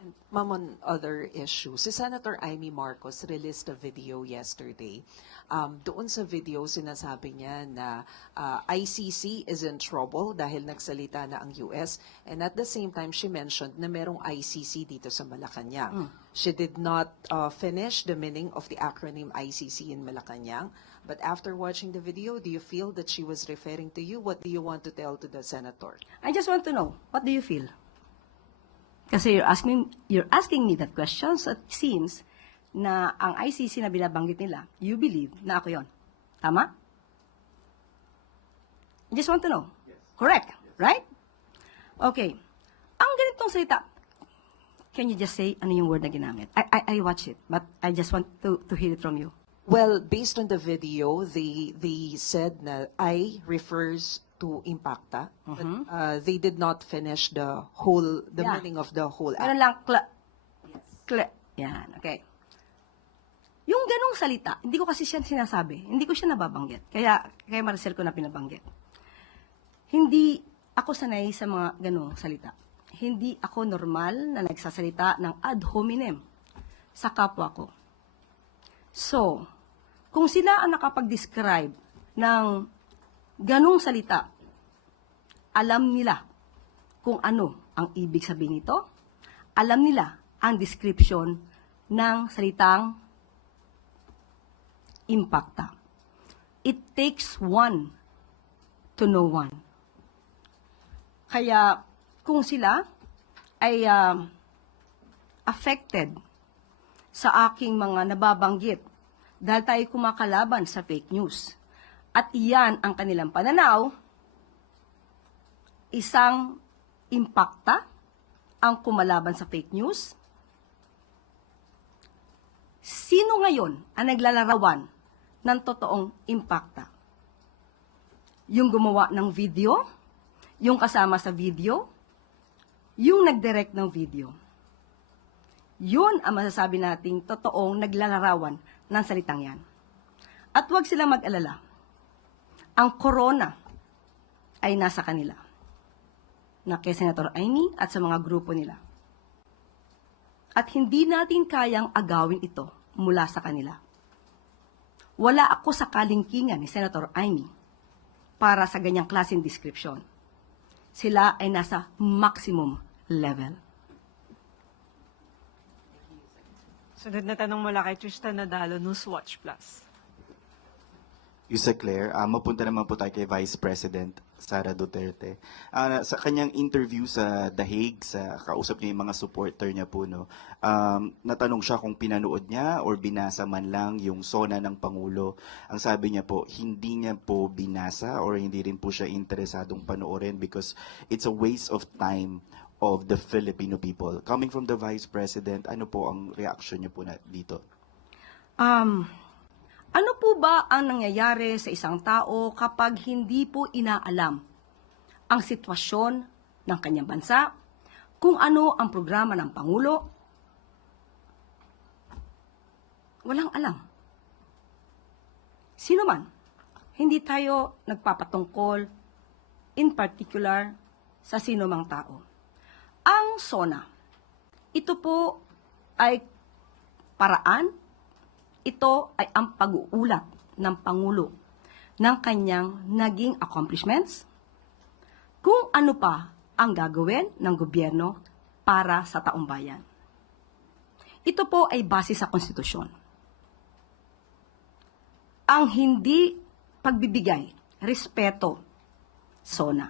And ma'am, on other issues, si Senator Amy Marcos released a video yesterday. Doon sa video, sinasabi niya na ICC is in trouble dahil nagsalita na ang US. And at the same time, she mentioned na merong ICC dito sa Malacanang. She did not finish the meaning of the acronym ICC in Malacanang. But after watching the video, do you feel that she was referring to you? What do you want to tell to the senator? I just want to know, what do you feel? Kasi you're asking me that question, so it seems na ang ICC na binabanggit nila, you believe na ako yon. Tama? I just want to know. Yes. Correct, right? Okay. Ang ganitong salita, can you just say ano yung word na ginamit? I watch it, but I just want to hear it from you. Well, based on the video, they said na I refers to Impacta. But, they did not finish the Yeah. meaning of the whole Meron act. lang, yan, okay. Yung ganong salita, hindi ko kasi siya sinasabi, hindi ko siya nababanggit. Kaya Maricel ko na pinabanggit. Hindi ako sanay sa mga ganong salita. Hindi ako normal na nagsasalita ng ad hominem sa kapwa ko. So, kung sila ang nakapag-describe ng ganong salita, alam nila kung ano ang ibig sabihin nito, alam nila ang description ng salitang impacta. It takes one to know one. Kaya kung sila ay affected sa aking mga nababanggit dahil tayo kumakalaban sa fake news, at iyan ang kanilang pananaw, isang impacta ang kumalaban sa fake news. Sino ngayon ang naglalarawan ng totoong impacta? Yung gumawa ng video, yung kasama sa video, yung nag-direct ng video. Yun ang masasabi nating totoong naglalarawan ng salitang yan. At huwag silang mag-alala. Ang corona ay nasa kanila, na kay Senator Amy at sa mga grupo nila. At hindi natin kayang agawin ito mula sa kanila. Wala ako sa kalingkingan ni Senator Amy para sa ganyang klaseng description. Sila ay nasa maximum level. Sunod na tanong mula kay Tristan Nadalo, Newswatch Plus. Yusa Claire, mapunta naman po tayo kay Vice President Sara Duterte. Sa kanyang interview sa The Hague, kausap niya yung mga supporter niya po, no, natanong siya kung pinanood niya or binasa man lang yung SONA ng Pangulo. Ang sabi niya po, hindi niya po binasa or hindi rin po siya interesadong panoorin because it's a waste of time of the Filipino people. Coming from the Vice President, ano po ang reaction niyo po dito? Ano po ba ang nangyayari sa isang tao kapag hindi po inaalam ang sitwasyon ng kanyang bansa, kung ano ang programa ng Pangulo? Walang alam. Sino man, hindi tayo nagpapatungkol in particular sa sino mang tao. Ang SONA, ito po ay paraan, ito ay ang pag-uulat ng Pangulo ng kanyang naging accomplishments, kung ano pa ang gagawin ng gobyerno para sa taong bayan. Ito po ay base sa konstitusyon. Ang hindi pagbibigay, respeto, SONA,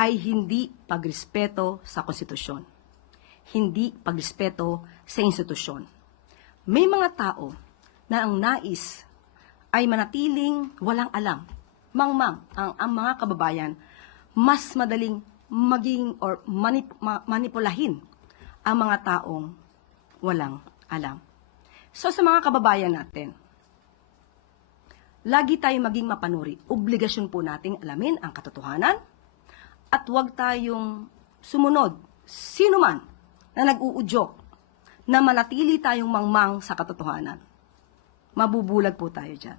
ay hindi pagrespeto sa konstitusyon. Hindi pagrespeto sa institusyon. May mga tao na ang nais ay manatiling walang alam. Mangmang ang mga kababayan, mas madaling maging or manipulahin ang mga taong walang alam. So sa mga kababayan natin, lagi tayong maging mapanuri. Obligasyon po nating alamin ang katotohanan at huwag tayong sumunod sino man na nag-uudyok na manatili tayong mangmang sa katotohanan. Mabubulag po tayo dyan.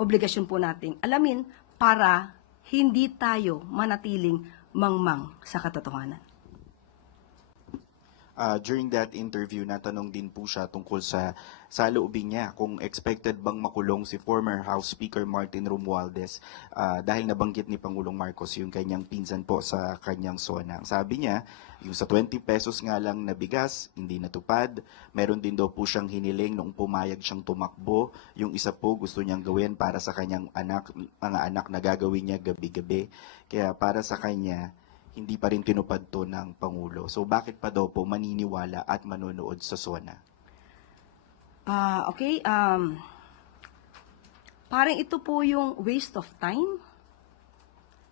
Obligasyon po nating alamin para hindi tayo manatiling mangmang sa katotohanan. During that interview, natanong din po siya tungkol sa loobin niya kung expected bang makulong si former House Speaker Martin Romualdez dahil nabanggit ni Pangulong Marcos yung kanyang pinsan po sa kanyang SONA. Ang sabi niya, yung sa 20 pesos nga lang na bigas, hindi natupad. Meron din daw po siyang hiniling noong pumayag siyang tumakbo. Yung isa po gusto niyang gawin para sa kanyang mga anak na gagawin niya gabi-gabi. Kaya para sa kanya, hindi pa rin tinupad to ng Pangulo. So bakit pa daw po maniniwala at manonood sa SONA? Okay, parang ito po yung waste of time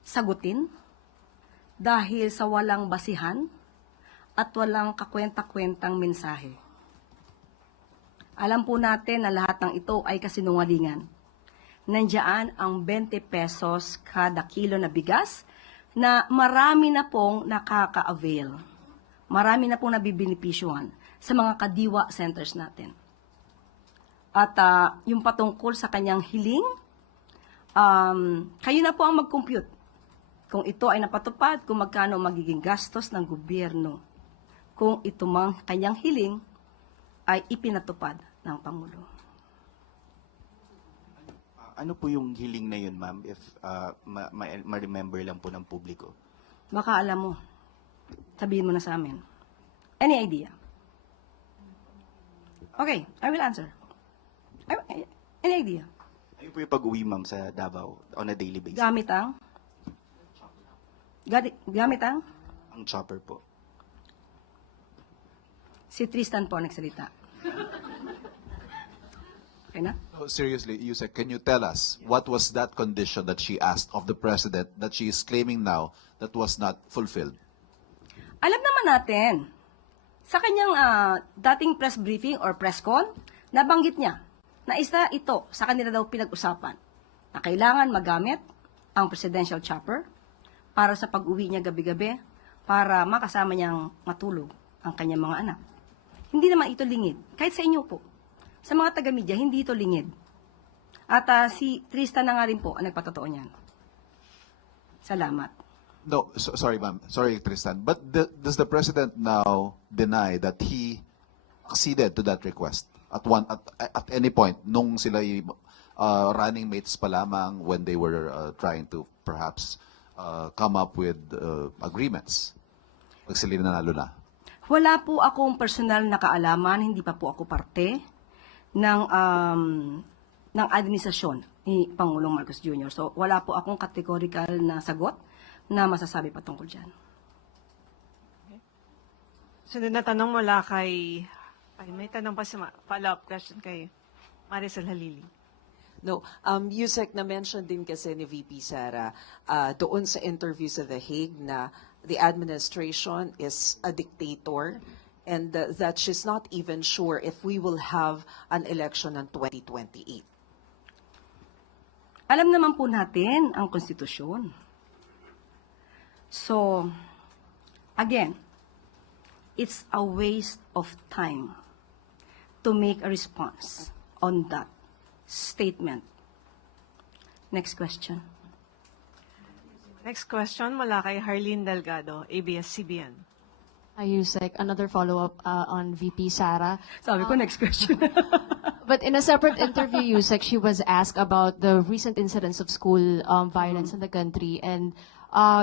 sagutin dahil sa walang basihan at walang kakwenta-kwentang mensahe. Alam po natin na lahat ng ito ay kasinungalingan. Nandiyan ang 20 pesos kada kilo na bigas na marami na pong nakaka-avail. Marami na pong nabibinipisyuhan sa mga kadiwa centers natin. At yung patungkol sa kanyang hiling, kayo na po ang mag-compute. Kung ito ay napatupad, kung magkano magiging gastos ng gobyerno. Kung ito mang kanyang hiling ay ipinatupad ng Pangulo. Ano po yung hiling na yun, ma'am, if ma-remember lang po ng publiko? Baka alam mo, sabihin mo na sa amin. Any idea? Okay, I will answer. Any idea? Ano po yung pag-uwi, ma'am, sa Davao on a daily basis? Gamit ang? Gamit ang? Ang chopper po. Si Tristan po nagsalita. Okay na? Oh, seriously, Yusek, can you tell us what was that condition that she asked of the president that she is claiming now that was not fulfilled? Alam naman natin, sa kanyang dating press briefing or press con, nabanggit niya na isa ito sa kanila daw pinag-usapan na kailangan magamit ang presidential chopper para sa pag-uwi niya gabi-gabi para makasama niyang matulog ang kanyang mga anak. Hindi naman ito lingid. Kahit sa inyo po. Sa mga taga-media, hindi ito lingid. At si Tristan na nga rin po ang nagpatotoo niyan. Salamat. No, sorry, ma'am. Sorry, Tristan. But does the president now deny that he acceded to that request at any point nung sila running mates pa lamang when they were trying to perhaps come up with agreements? Pag sila nanalo na. Wala po akong personal na kaalaman, hindi pa po ako parte ng administrasyon ni Pangulong Marcos Jr. So, wala po akong categorical na sagot na masasabi patungkol dyan. Sunod na tanong mula kay... Ay, may tanong pa sa follow-up question kay Maricel Halili. No, Yusek, na-mention din kasi ni VP Sara doon sa interview sa The Hague na the administration is a dictator and that she's not even sure if we will have an election in 2028. Alam naman po natin ang konstitusyon. So, again, it's a waste of time to make a response on that statement. Next question. Next question mula kay Harleen Delgado, ABS-CBN. Yusek, another follow-up on VP Sara. Sabi ko, next question. But in a separate interview, Yusek, she was asked about the recent incidents of school violence in the country, and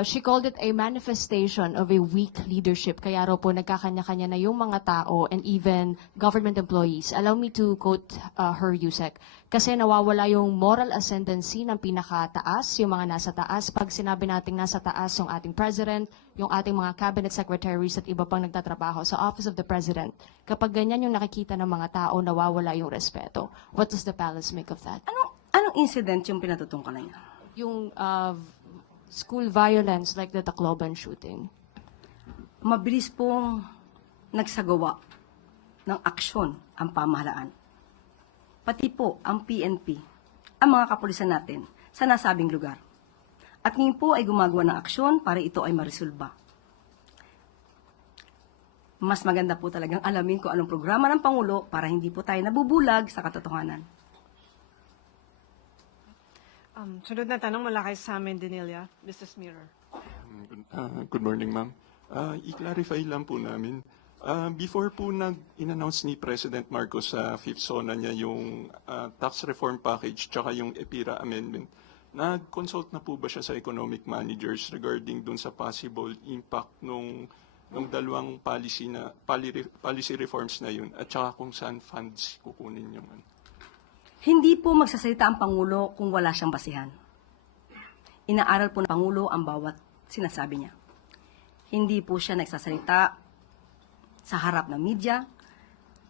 she called it a manifestation of a weak leadership. Kaya raw po nagkakanya-kanya na yung mga tao and even government employees. Allow me to quote her, Yusek. Kasi nawawala yung moral ascendancy ng pinakataas, yung mga nasa taas. Pag sinabi nating nasa taas yung ating president, yung ating mga cabinet secretaries at iba pang nagtatrabaho sa Office of the President, kapag ganyan yung nakikita ng mga tao, nawawala yung respeto. What does the palace make of that? Anong incident yung pinatutungkalan niya? Yung school violence like the Tacloban shooting. Mabilis pong nagsagawa ng aksyon ang pamahalaan. Pati po ang PNP, ang mga kapulisan natin sa nasabing lugar. At ngayon po ay gumagawa ng aksyon para ito ay marisolba. Mas maganda po talagang alamin kung anong programa ng Pangulo para hindi po tayo nabubulag sa katotohanan. Sunod na tanong mula kay Samin Dinilia, Business Mirror. Good morning, ma'am. I-clarify lang po namin, Before po in-announce ni President Marcos sa fifth SONA niya yung tax reform package tsaka yung EPIRA amendment, nag-consult na po ba siya sa economic managers regarding dun sa possible impact nung dalawang policy reforms na yun at saka kung saan funds kukunin yung Hindi po magsasalita ang Pangulo kung wala siyang basihan. Inaaral po ng Pangulo ang bawat sinasabi niya. Hindi po siya nagsasalita sa harap ng media,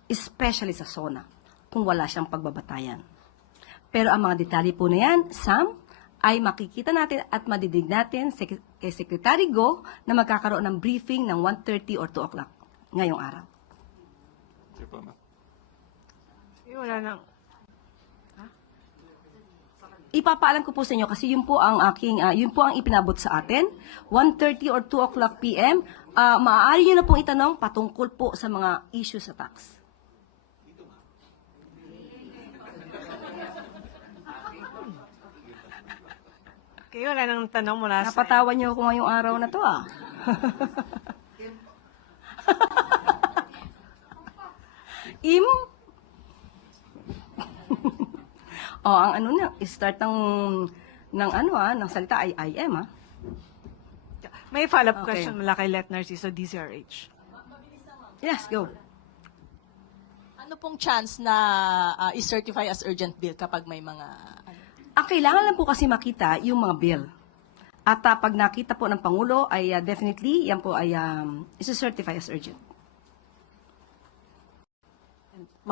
especially sa SONA, kung wala siyang pagbabatayan. Pero ang mga detalye po na yan, Sam, ay makikita natin at madidig natin kay Secretary Go na magkakaroon ng briefing ng 1:30 or 2 o'clock ngayong araw. Di ba, ma'am? Wala nang... Ipapaalam ko po sa inyo kasi yun po ang ipinabot sa atin. 1:30 or 2 o'clock PM, maaari nyo na pong itanong patungkol po sa mga issue sa tax. Okay, wala nang tanong mula sa... Napatawa niyo ako ngayong araw na to Im? Ang ano na, start ng salita ay IM May follow-up Okay. question mula kay Let Narciso, DZRH. Yes, go. Ano pong chance na i-certify as urgent bill kapag may mga... Ang kailangan lang po kasi makita yung mga bill. At pag nakita po ng Pangulo, ay definitely, yan po ay isi-certify as urgent.